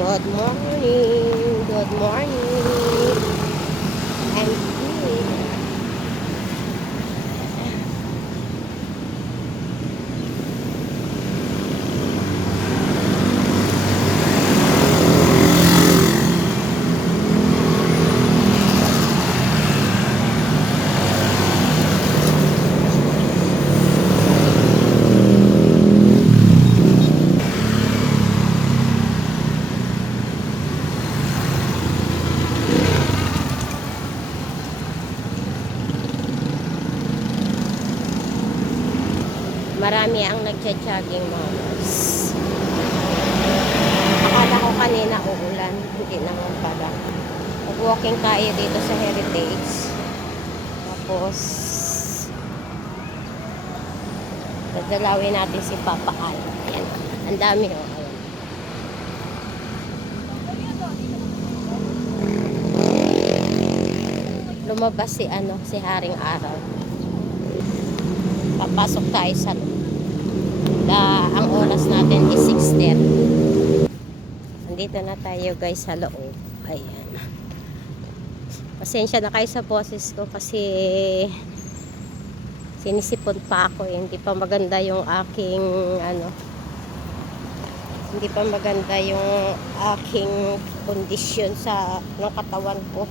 Good morning. Good morning. I'm here. Marami ang nagja-jogging mga boss. Akala ko kanina uulan. Hindi naman pala. Mag-walking tayo dito sa Heritage. Tapos, dadalawin natin si Papa Al. Ayan. Ang dami o. Oh. Ayan. Lumabas si Haring Araw. Papasok tayo sa ang oras natin is 6:10. Nandito na tayo guys sa loob. Ayan. Pasensya na kayo sa boses ko kasi sinisipon pa ako eh. Hindi pa maganda yung aking hindi pa maganda yung aking kondisyon sa ng katawan ko.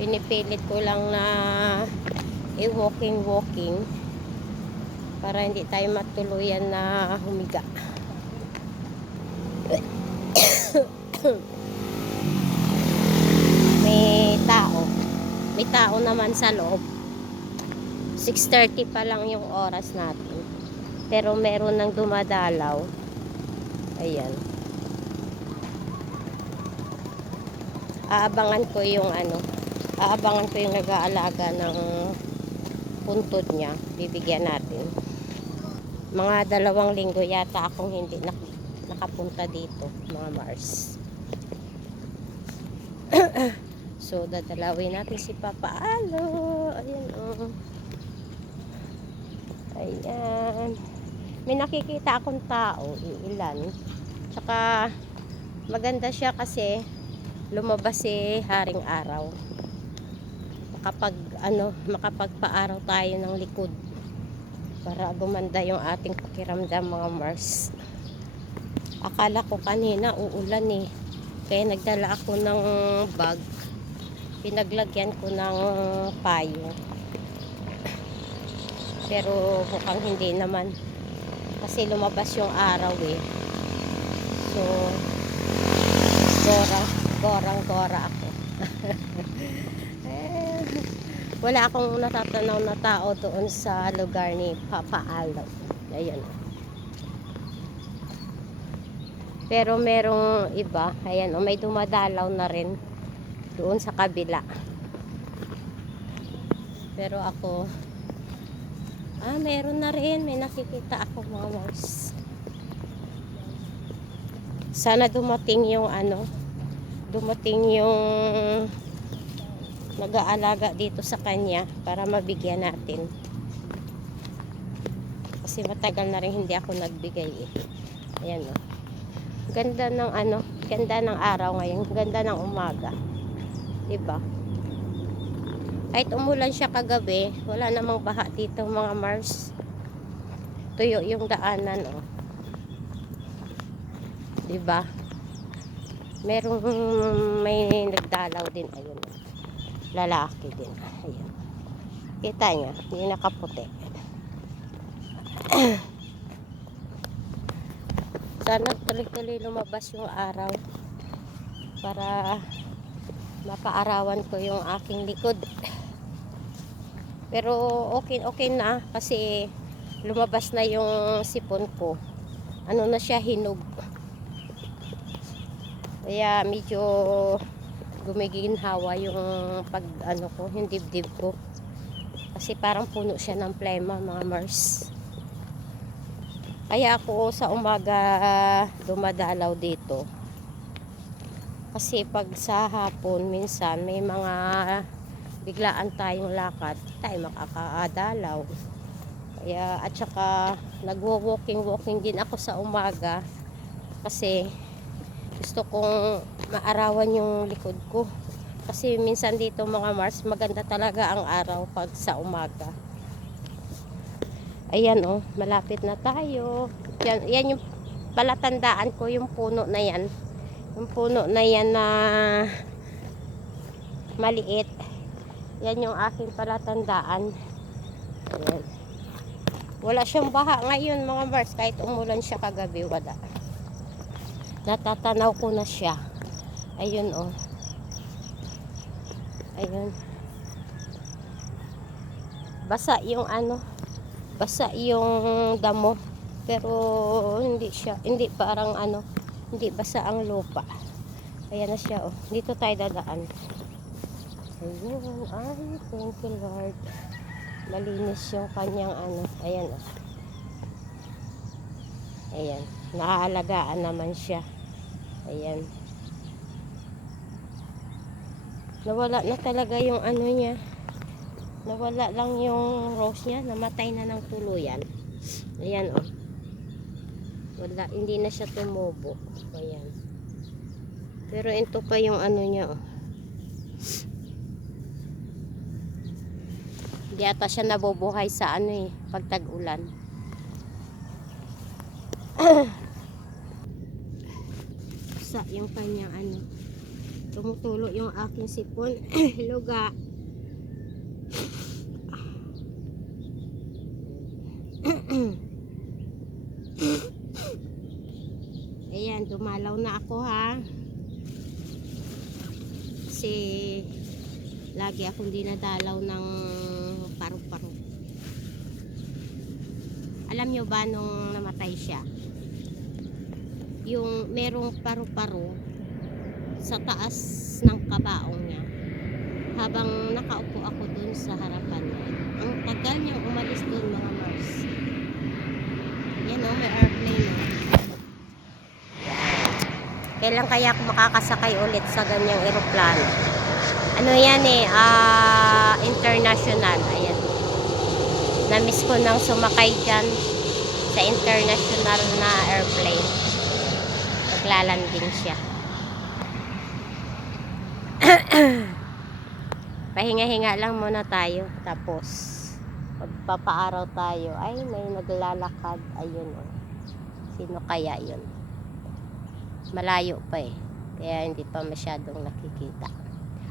Pinipilit ko lang na walking para hindi tayo matuluyan na humiga. May tao naman sa loob. 6:30 pa lang yung oras natin, pero meron nang dumadalaw. Ayan, aabangan ko yung nag-aalaga ng puntod niya. Bibigyan natin. Mga 2 linggo yata akong hindi nakapunta dito mga Mars. So dadalawin natin si Papa Alo. Ayan oh. Ayan. May nakikita akong tao, ilan. Tsaka maganda siya kasi lumabas si Haring Araw. Makapagpaaraw tayo ng likod para gumanda yung ating pakiramdam mga Mars. Akala ko kanina uulan eh, kaya nagdala ako ng bag, pinaglagyan ko ng payo, pero mukhang hindi naman kasi lumabas yung araw eh. So gorang-gora ako. Wala akong natatanaw na tao doon sa lugar ni Papa Alo. Ayan. Pero merong iba. Ayan, may dumadalaw na rin doon sa kabila. Pero ako, meron na rin. May nakikita ako mga Mars. Sana dumating yung nag-aalaga dito sa kanya para mabigyan natin. Kasi matagal na rin hindi ako nagbigay eh. Ayan o. Ganda ng araw ngayon. Ganda ng umaga. Diba? Kahit umulan siya kagabi, wala namang baha dito mga Mars. Tuyo yung daanan o. Diba? May nagdalaw din. Ayun. Lalaki din. Ayan. Kita niya, hindi nakaputi. Sana tuloy-tuloy lumabas yung araw para mapaarawan ko yung aking likod. Pero okay na kasi lumabas na yung sipon ko. Na siya, hinog. Kaya medyo gumiginhawa yung yung dibdib ko. Kasi parang puno siya ng plema mga Mars. Kaya ako sa umaga dumadalaw dito. Kasi pag sa hapon minsan may mga biglaan tayong lakad, tayo makakadalaw. Kaya at saka nagwo-walking din ako sa umaga Kasi gusto kong maarawan yung likod ko. Kasi minsan dito mga Mars, maganda talaga ang araw pag sa umaga. Ayan oh, malapit na tayo. Yan yung palatandaan ko, yung puno na yan. Yung puno na yan na maliit. Yan yung aking palatandaan. Ayan. Wala siyang baha ngayon mga Mars. Kahit umulan siya kagabi, wala. Natatanaw ko na siya. Ayun oh. Ayun. Basa yung ano, basa yung damo. Pero hindi parang ano, hindi basa ang lupa. Ayan na siya oh. Dito tayo dadaan. Ayun, ay, thank you Lord. Malinis yung kanyang ano. Ayan oh. Ayan, naaalagaan naman siya. Ayan. Nawala na talaga yung ano niya. Nawala lang yung rose niya. Namatay na ng tuluyan. Ayan oh. Wala, hindi na siya tumubo. Ayan. Pero ito pa yung ano niya oh. Hindi ata siya nabubuhay sa ano eh. Pag tag-ulan. Sa yung kanyang ano. Tumutulo yung aking sipon. Hello ga. Ayan, dumalaw na ako ha. Kasi lagi akong dinadalaw ng paru-paro. Alam nyo ba nung namatay siya? Yung merong paru-paro sa taas ng kabaong niya. Habang nakaupo ako dun sa harapan niya. Ang tagal niyang umalis dun mga Mars. Yan o, may airplane o. Kailan kaya ako makakasakay ulit sa ganyang aeroplano? Ano yan eh, international. Ayan. Namiss ko nang sumakay dyan sa international na airplane. Maglalanding siya. Pahinga-hinga lang muna tayo. Tapos magpapaaraw tayo. Ay, may naglalakad. Ayun oh. Sino kaya yun? Malayo pa eh. Kaya hindi pa masyadong nakikita.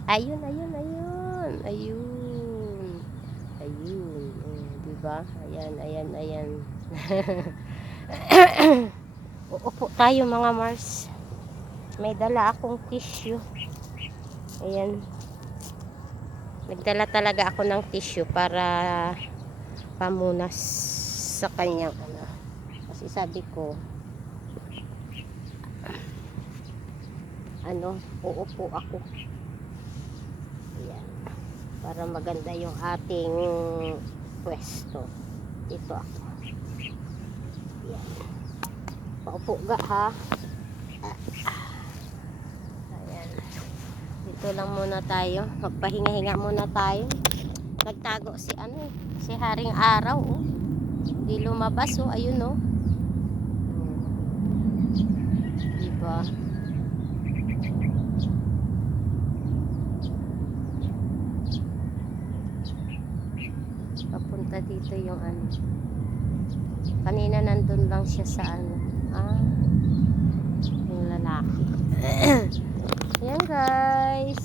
Ayun, ayun, ayun. Ayun. Ayun. Diba? Ayan, ayan, ayan. Uupo tayo mga Mars. May dala akong tissue. Ayan. Nagdala talaga ako ng tissue para pamunas sa kanyang ano. Kasi sabi ko ano, uupo ako. Ayan. Para maganda yung ating pwesto. Dito ako. Ayan. Paupo ga ha. Ayan. Dito lang muna tayo. Magpahinga-hinga muna tayo. Nagtago si ano, si Haring Araw oh. Hindi lumabas oh, ayun oh. Diba? Papunta dito yung ano. Kanina nandun lang siya sa ano. Yung lalaki. Ayan guys.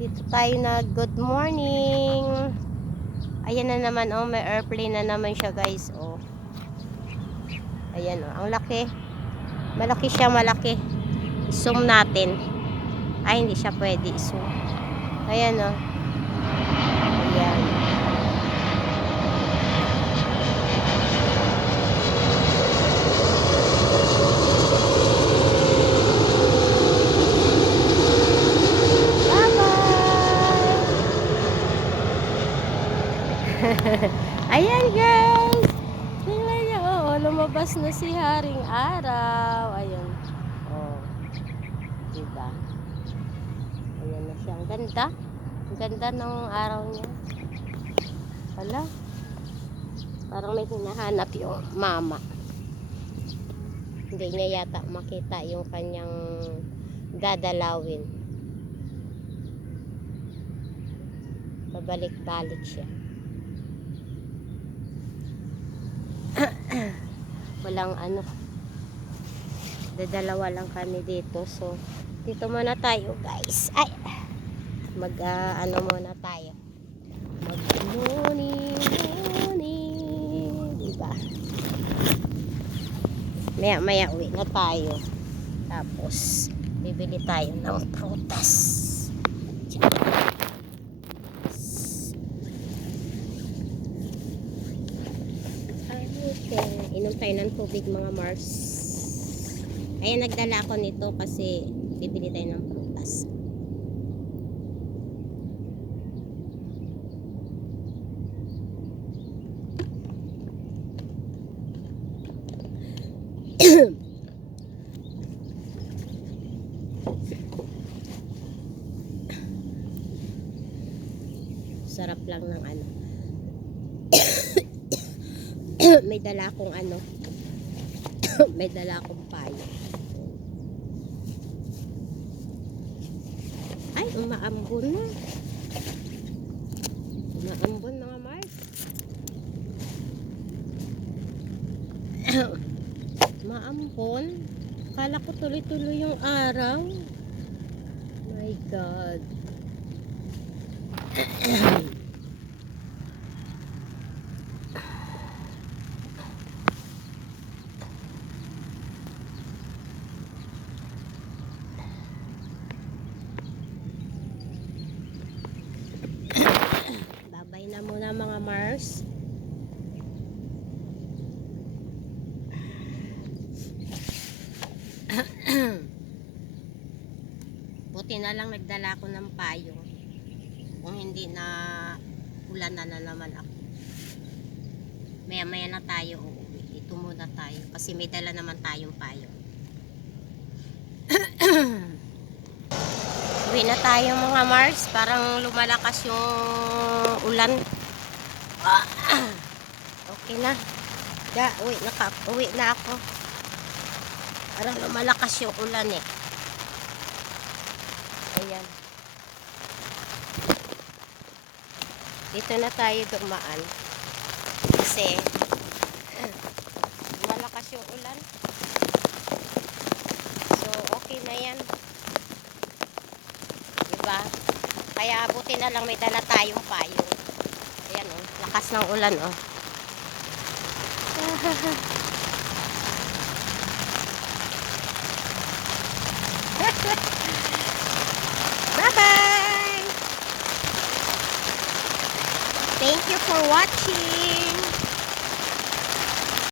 Dito tayo na good morning. Ayan na naman oh, may airplane na naman siya guys oh. Ayan oh, ang laki. Malaki siya, malaki. I-zoom natin. Ay, hindi siya pwede i-zoom. Ayan oh. Ayan. Ayan guys. Tingnan niyo oh, lumabas na si Haring Araw. Ayan. Oh. Diba? Ayan na siya. Ang ganda. Ang ganda ng araw niya. Wala. Parang may hinahanap yung mama. Ang hindi niya yata makita yung kanyang dadalawin. Pabalik-balik siya. Walang ano, dadalawa lang kami dito, so dito muna tayo guys. Ay, ano muna tayo, mag morning, diba? Maya uwi na tayo, tapos bibili tayo ng prutas. Okay, inom tayo ng tubig mga Mars. Ayan, nagdala ako nito kasi bibili tayo ng prutas. Sarap lang ng ano. May dala akong ano. May dala akong payo. Ay, umaambon na. Umaambon mga Mars. Umaambon. Kala ko tuloy-tuloy yung araw. My God. Babay na muna mga Mars. Buti na lang nagdala ko ng payong. Kung hindi na ulan na naman ako. Maya na tayo uuwi. Ito muna tayo kasi may dala naman tayong payong. Uwi na tayo mga Mars. Parang lumalakas yung ulan. Okay na. Uwi na ako. Parang lumalakas yung ulan eh. Ayan. Dito na tayo dumaan. Kasi malakas yung ulan. So okay na yan. Diba? Kaya buti na lang may dala tayong payong. Ayan oh, lakas ng ulan oh. Bye-bye! Thank you for watching!